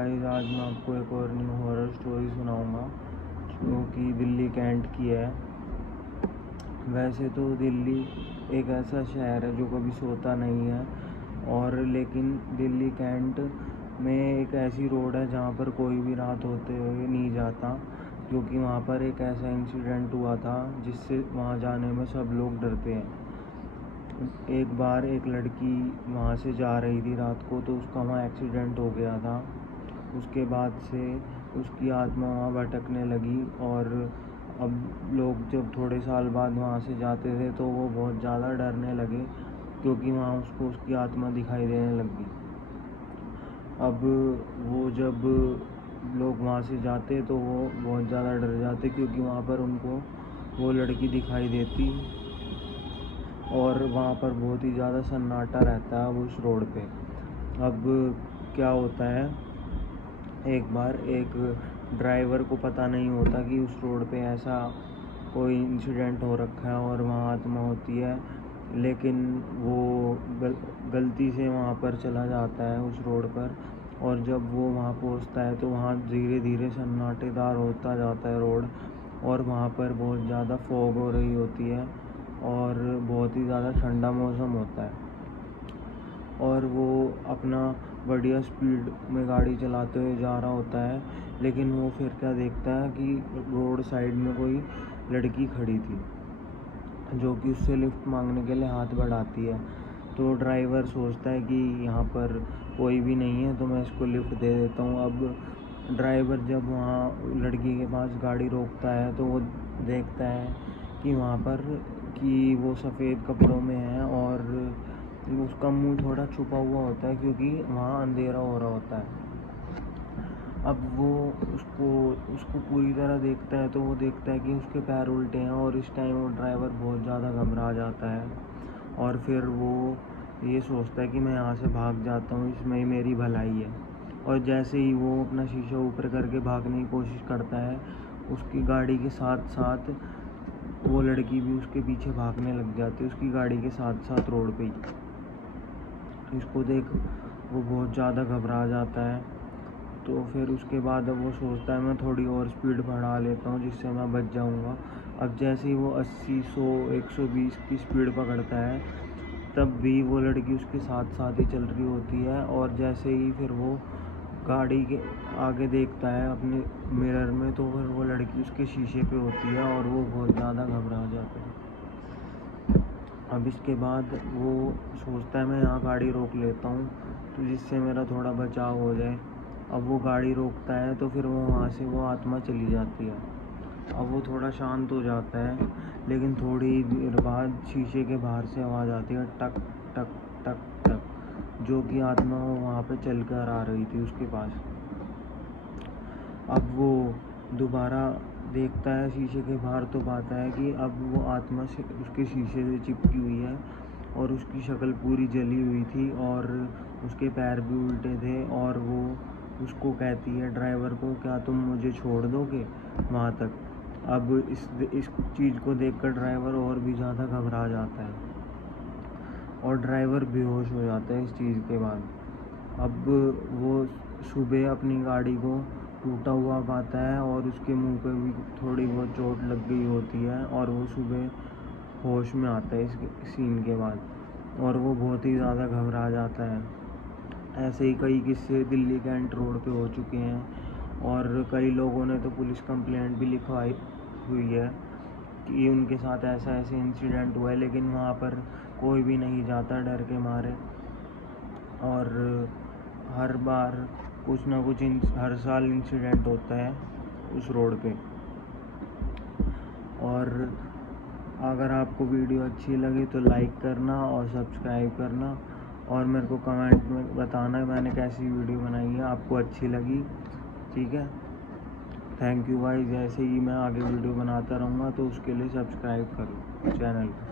Guys, आज मैं आपको एक और न्यू हॉरर स्टोरी सुनाऊंगा जो कि दिल्ली कैंट की है। वैसे तो दिल्ली एक ऐसा शहर है जो कभी सोता नहीं है, और लेकिन दिल्ली कैंट में एक ऐसी रोड है जहाँ पर कोई भी रात होते हुए नहीं जाता, क्योंकि वहाँ पर एक ऐसा इंसिडेंट हुआ था जिससे वहाँ जाने में सब लोग डरते हैं। एक बार एक लड़की वहाँ से जा रही थी रात को, तो उसका वहाँ एक्सीडेंट हो गया था। उसके बाद से उसकी आत्मा वहाँ भटकने लगी, और अब लोग जब थोड़े साल बाद वहाँ से जाते थे तो वो बहुत ज़्यादा डरने लगे, क्योंकि वहाँ उसको उसकी आत्मा दिखाई देने लगी। अब वो जब लोग वहाँ से जाते तो वो बहुत ज़्यादा डर जाते, क्योंकि वहाँ पर उनको वो लड़की दिखाई देती, और वहाँ पर बहुत ही ज़्यादा सन्नाटा रहता है उस रोड पे। अब क्या होता है, एक बार एक ड्राइवर को पता नहीं होता कि उस रोड पे ऐसा कोई इंसिडेंट हो रखा है और वहाँ आत्मा होती है, लेकिन वो गलती से वहाँ पर चला जाता है उस रोड पर। और जब वो वहाँ पहुँचता है तो वहाँ धीरे धीरे सन्नाटेदार होता जाता है रोड, और वहाँ पर बहुत ज़्यादा फॉग हो रही होती है और बहुत ही ज़्यादा ठंडा मौसम होता है। और वो अपना बढ़िया स्पीड में गाड़ी चलाते हुए जा रहा होता है, लेकिन वो फिर क्या देखता है कि रोड साइड में कोई लड़की खड़ी थी जो कि उससे लिफ्ट मांगने के लिए हाथ बढ़ाती है। तो ड्राइवर सोचता है कि यहाँ पर कोई भी नहीं है तो मैं इसको लिफ्ट दे देता हूँ। अब ड्राइवर जब वहाँ लड़की के पास गाड़ी रोकता है तो वो देखता है कि वहाँ पर कि वो सफ़ेद कपड़ों में है, और उसका मुंह थोड़ा छुपा हुआ होता है क्योंकि वहाँ अंधेरा हो रहा होता है। अब वो उसको पूरी तरह देखता है तो वो देखता है कि उसके पैर उल्टे हैं, और इस टाइम वो ड्राइवर बहुत ज़्यादा घबरा जाता है, और फिर वो ये सोचता है कि मैं यहाँ से भाग जाता हूँ, इसमें ही मेरी भलाई है। और जैसे ही वो अपना शीशा ऊपर करके भागने की कोशिश करता है, उसकी गाड़ी के साथ साथ वो लड़की भी उसके पीछे भागने लग जाती है, उसकी गाड़ी के साथ साथ रोड पे ही। इसको देख वो बहुत ज़्यादा घबरा जाता है। तो फिर उसके बाद अब वो सोचता है मैं थोड़ी और स्पीड बढ़ा लेता हूँ जिससे मैं बच जाऊँगा। अब जैसे ही वो 80, 100, 120 की स्पीड पकड़ता है, तब भी वो लड़की उसके साथ साथ ही चल रही होती है। और जैसे ही फिर वो गाड़ी के आगे देखता है अपने मिरर में, तो फिर वो लड़की उसके शीशे पे होती है, और वो बहुत ज़्यादा घबरा जाता है। अब इसके बाद वो सोचता है मैं यहाँ गाड़ी रोक लेता हूँ तो जिससे मेरा थोड़ा बचाव हो जाए। अब वो गाड़ी रोकता है तो फिर वो वहाँ से वो आत्मा चली जाती है। अब वो थोड़ा शांत हो जाता है, लेकिन थोड़ी देर बाद शीशे के बाहर से आवाज़ आती है, टक टक टक टक, जो कि आत्मा वो वहाँ पे चल कर आ रही थी उसके पास। अब वो दोबारा देखता है शीशे के बाहर, तो पाता है कि अब वो आत्मा से उसके शीशे से चिपकी हुई है, और उसकी शक्ल पूरी जली हुई थी, और उसके पैर भी उल्टे थे। और वो उसको कहती है, ड्राइवर को, क्या तुम मुझे छोड़ दोगे वहाँ तक। अब इस चीज़ को देखकर ड्राइवर और भी ज़्यादा घबरा जाता है, और ड्राइवर बेहोश हो जाता है इस चीज़ के बाद। अब वो सुबह अपनी गाड़ी को टूटा हुआ पाता है, और उसके मुंह पे भी थोड़ी बहुत चोट लग गई होती है, और वो सुबह होश में आता है इस सीन के बाद, और वो बहुत ही ज़्यादा घबरा जाता है। ऐसे ही कई किस्से दिल्ली कैंट रोड पे हो चुके हैं, और कई लोगों ने तो पुलिस कंप्लेंट भी लिखवाई हुई है कि उनके साथ ऐसा ऐसे इंसिडेंट हुआ है, लेकिन वहाँ पर कोई भी नहीं जाता डर के मारे। और हर बार कुछ ना कुछ हर साल इंसिडेंट होता है उस रोड पे। और अगर आपको वीडियो अच्छी लगी तो लाइक करना और सब्सक्राइब करना, और मेरे को कमेंट में बताना मैंने कैसी वीडियो बनाई है, आपको अच्छी लगी। ठीक है, थैंक यू गाइस। जैसे ही मैं आगे वीडियो बनाता रहूँगा तो उसके लिए सब्सक्राइब करो चैनल को।